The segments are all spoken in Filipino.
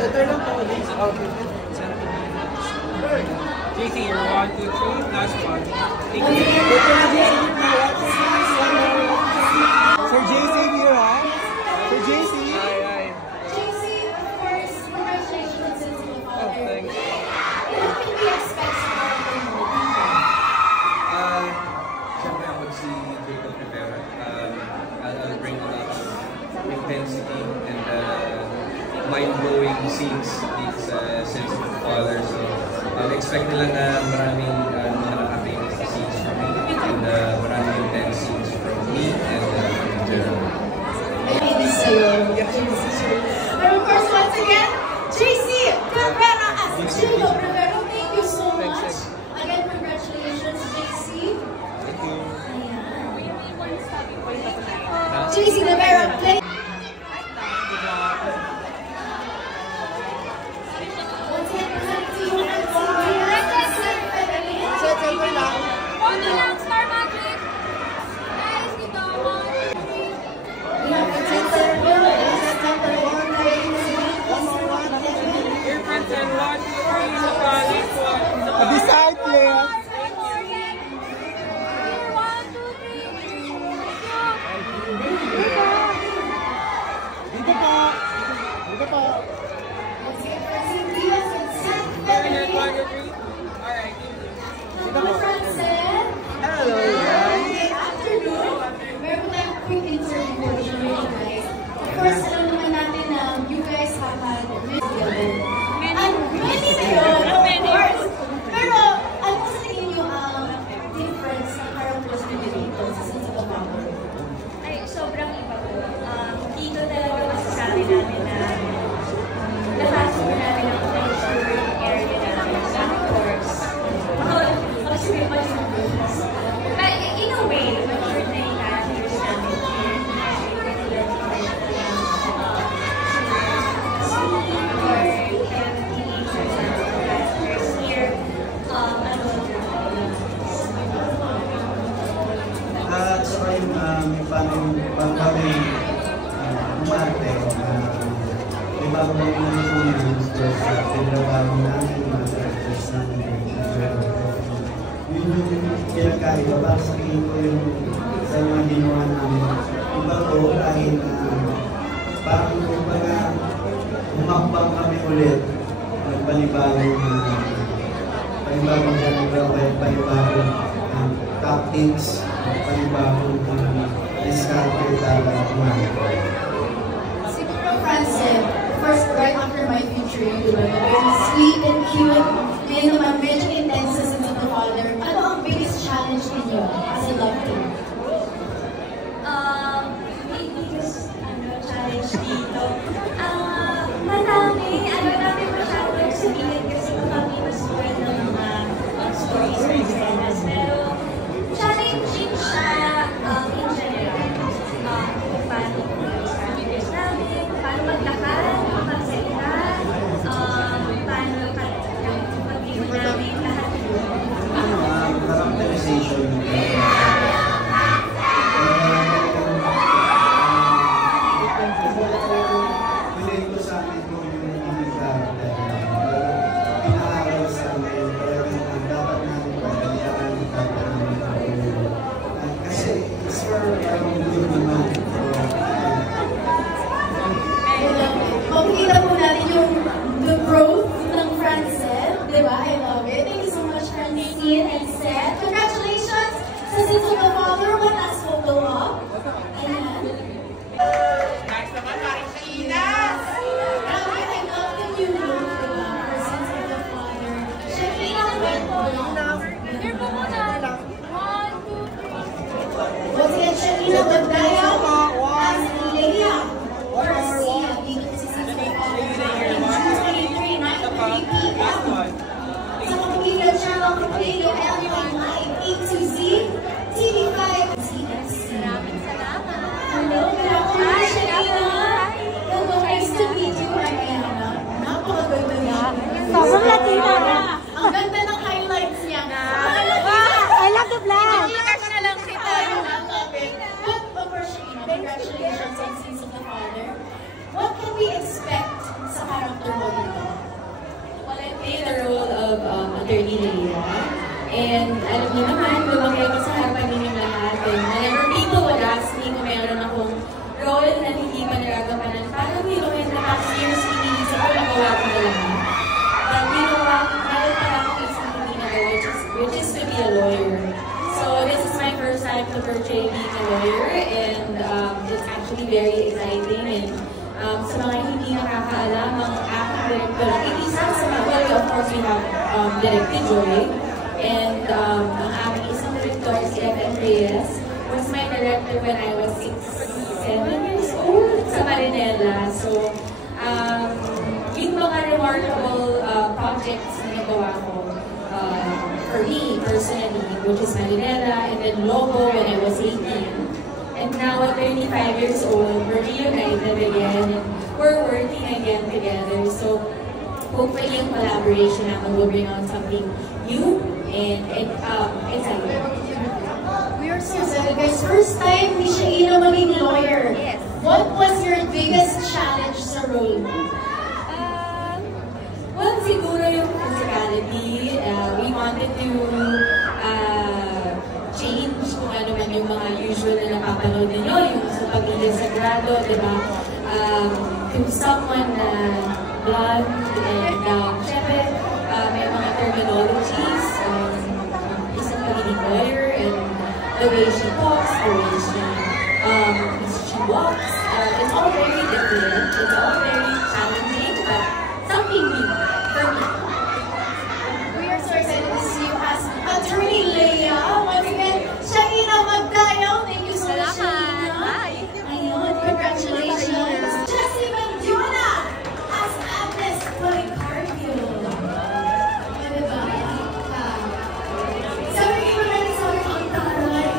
Center lang po. Okay. JC, you're 1, 2, 3. Last one. Thank you. Sir JC here, ha? Sir JC. Hi. JC, of course, congratulations to the father. Oh, thanks. What can we expect sa ating movie? Siyempre ako si Jacob Rivera. I'll bring a lot of intensity and mind-blowing scenes with Sense of Father. So, expect nila na maraming mga nakakainis na scenes from me and maraming intense scenes from me and Gerald. Kainis sa'yo. And of course, once again, JC Rivera as Jacob Rivera. Thank you so much. Again, congratulations, JC. Thank you. JC Rivera, play. Decide, please. Dito po. Dito po. Hello, good afternoon. Meron tayong quick interview portion guys. Of course, alam naman natin na you guys have had many of course. Pero, ano sa tingin niyo ang difference ng characters ni dito sa Sense of Father? Ay, sobrang iba po. Dito talaga masasabi namin na lahat po namin ang pleasure area namin sa actors. Kasi may mag-movies. But in a way, mature na yung characters namin here. That's why may bagay umarte may bagay natutunan sa pinagawa namin mga characters namin. Yun yung kinakaiba para sa tingin ko yung sa mga ginawa namin. Iba ko dahil parang kumbaga umakbang kami ulit panibagong panibagong tactics, panibagong discarte talaga kumakain. Siguro, Francine, first, right after My Future You, very sweet and cute, ngayon naman medyo intense sa Sense of the Father. Ano ang biggest challenge ninyo as a love team? Biggest challenge dito. Marami masyadong sabihin kasi kami mas-spread ng mga stories or scenes. Pero challenging siya in general. Kung paano sa characters namin, paano maglakad, magsalita, paano pag-iwan namin lahat yun. Characterization And alam niyo naman, lumaki ako sa harapan ninyong lahat. And whenever people would ask me kung meron akong role na hindi pa naragampanan, parang yun, in the past years, iniisip ko nagawa ko na lang. But you know what, meron pa lang ako isang hindi nagawa, which is to be a lawyer. So this is my first time to portray being a lawyer, and it's actually very exciting. And sa mga hindi nakakaalam, ang aking director, isa sa mga, of course, we have Director Joy, and ang aking isang director, si F.M. Reyes, was my director when I was 7 years old sa Marinela. So, yung mga remarkable projects na nagawa ko for me personally, which is Marinela, and then Logo when I was 18. And now at 35 years old, we're reunited again, and we're working again together. So, hopefully yung collaboration natin will bring on something new and exciting. We are so excited, guys. First time ni Shaina maging lawyer. Yes. What was your biggest challenge sa role? Well, siguro yung physicality. We wanted to change kung ano man yung mga usual na napapanood ninyo, yung sa pag-ilis sa grado, di ba? To someone na blonde, and syempre, may mga terminologies, isang pagiging lawyer, and the way she talks, the way she walks, it's all very different, it's all very challenging, but something new for me. We are so excited to see you as Attorney Leia. Once again, Shaina Magdayaw, thank you so much, Shaina. Ayun, congratulations. Jessie Mendiola as Agnes Policarpio. Diba? Sabi kayo maraming sabi ang taray.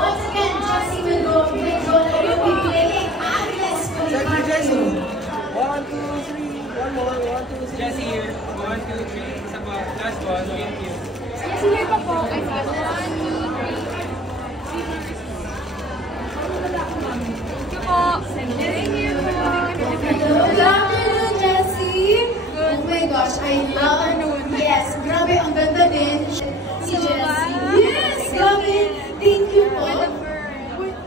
Once again, Jessie Mendiola, you'll be playing Agnes Second Jessie. Policarpio. 1, 2, 3. One more. 1, 2, 3. Jessie here. 1, 2, 3. Isa pa. Last one. Thank you. Yes, here pa po. Ay, 1, 2, 3. Thank you po. Thank you. Good afternoon, Jessie. Oh my gosh, I love. Yes, grabe, ang ganda din. Si Jessie. Yes, grabe. Thank you po.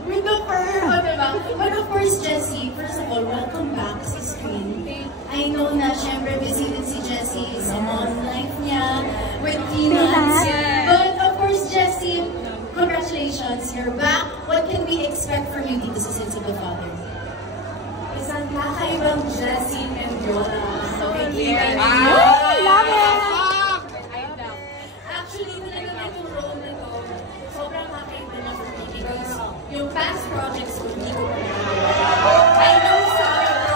With the fur, o diba? But of course, Jessie, first of all, welcome back sa screen. I know na, syempre, busy din si Jessie sa mom life niya with peanuts. But of course, Jessie, congratulations, you're back. What can we expect from you dito sa Sins of the Father? Isang kakaibang Jessie Mendiola. So, hindi I love it! Actually, talaga itong role na to, sobrang kakaiba na for me because yung past projects ko, hindi ko I know sa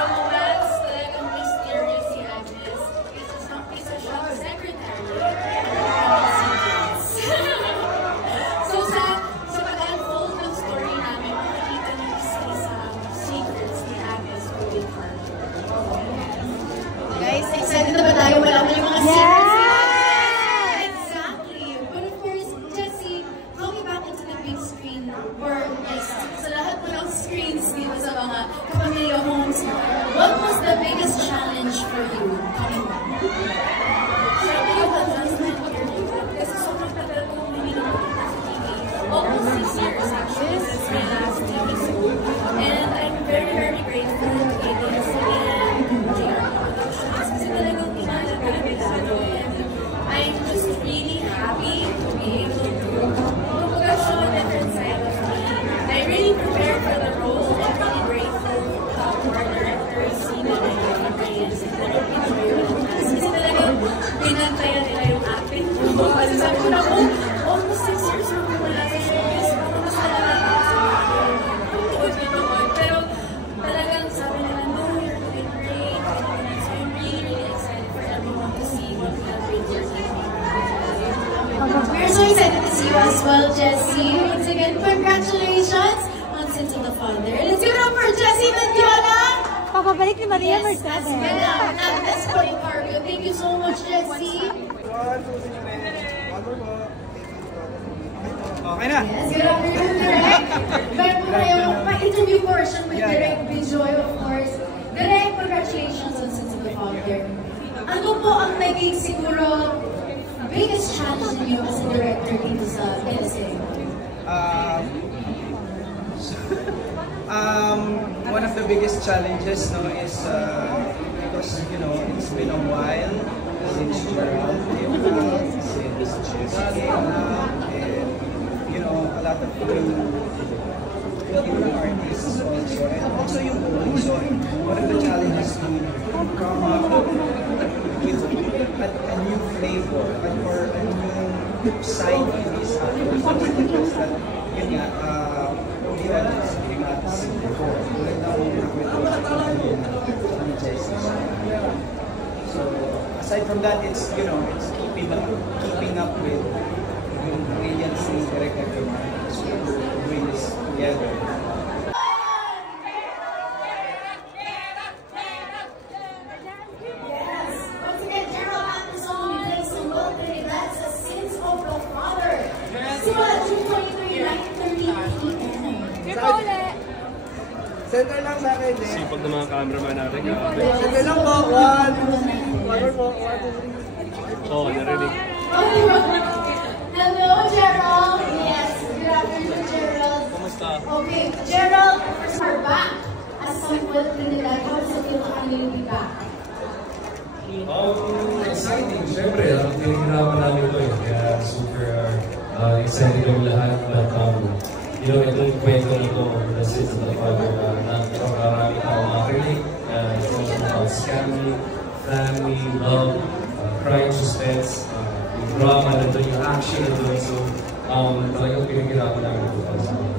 romance, talagang mysterious si Agnes. Isa siya secretary. So, sa pag-unfold ng story namin, makikita niyo isa secrets ni Agnes Policarpio. Guys, excited na ba tayo? Wala mo yung mga secrets ni Agnes? Exactly. But of course, Jessie, going back into the big screen world, sa lahat po ng screens dito sa mga kapamilya homes, what was the biggest challenge for you coming back? Siyempre yung adjustment period. Kasi sobrang tagal ko hindi nakakita sa TV. Almost 6 years actually since my last TV show. And I'm very, very grateful to ABS-CBN, JR Productions, kasi talagang tinalagaan nila ako. And I'm just really happy to be able to show a different side of me. I really prepared for the role. I'm really grateful to our directors, Sina and Reyes, and Director Joy. Kasi talagang pinantayan nila yung acting ko. Kasi sabi ko na, almost 6 years na wala sa showbiz. Mas pero talagang sabi nila, no, you're doing great. So I'm really, really excited for everyone to see what we have been working on. We're so excited to see you as well, Jessie. Once again, congratulations on Sins of the Father. Let's give it up for Jessie Mendiola. Papabalik ni Maria Yes, Mercedes. as Madam Agnes Policarpio. Thank you so much, Jessie. 1, 2, 3. One more. Okay na. Yes, good afternoon, Direk. Bago tayong pa-interview portion with Direk Bijoy, of course. Direk, congratulations on Sins of the Father. Ano po ang naging naging siguro biggest challenge niyo as a director dito sa Tensei? One of the biggest challenges no, is because it's been a while since Gerald came out, since Jesse came out, and a lot of new artists also, and also yung boy. So one of the challenges to come up with a new flavor or a new side of these actors because that yun nga the audience did not see before. Tulad ng Jesse. So aside from that, it's it's keeping up with yung brilliancy director so we're doing this together. Center lang sa akin eh. Sipag ng mga cameraman natin. Center lang po. One more po. 1, 2, 3. Oo, narinig. Hello, Gerald. Yes, good afternoon, Gerald. Kumusta? Okay, Gerald, we're back as Samuel Trinidad. How does it feel to finally be back? Exciting. Siyempre, pinagkirapan namin ito eh. Kaya super excited kami lahat. But, itong kwento nito, The Sins of the Father, na marami tao makinig. It's also about scamming, family, love, crime, suspense, yung drama nito, yung action nito. So, talagang pinagkirapan namin ito para sa amin.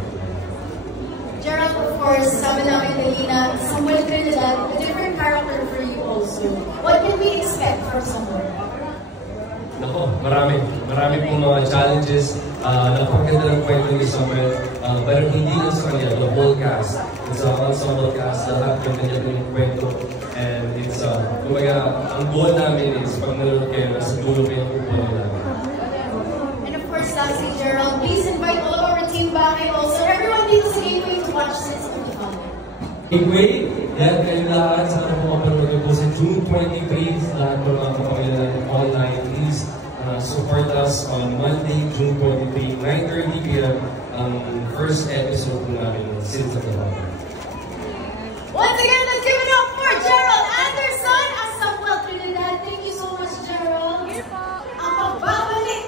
Gerald, of course, sabi namin kanina, Samuel Trinidad, a different character for you also. What can we expect from Samuel? Nako, marami pong mga challenges. Napakaganda ng kwento ni Samuel. Pero hindi lang sa kanya, the whole cast. It's an ensemble cast, lahat ng kanya ng kwento. And it's, kumbaga, ang goal namin is pag nanonood kayo, nasa dulo kayo ng upo namin. And of course, lastly, Gerald, please invite all of our team back and also everyone dito sa Gateway to watch Sins of the Father. Gateway, yan kayo lahat. Sana po mapanood po sa June 23, lahat po mga kapamilya natin online. Please support us on Monday, June 23, 9:30 p.m. First episode po namin, Sins of the Father. Once again, let's give it up for Gerald Anderson as Samuel Trinidad. Thank you so much, Gerald. Ang pagbabalik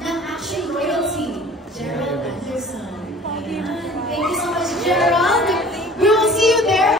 ng action royalty, Gerald Anderson. Thank you so much, Gerald.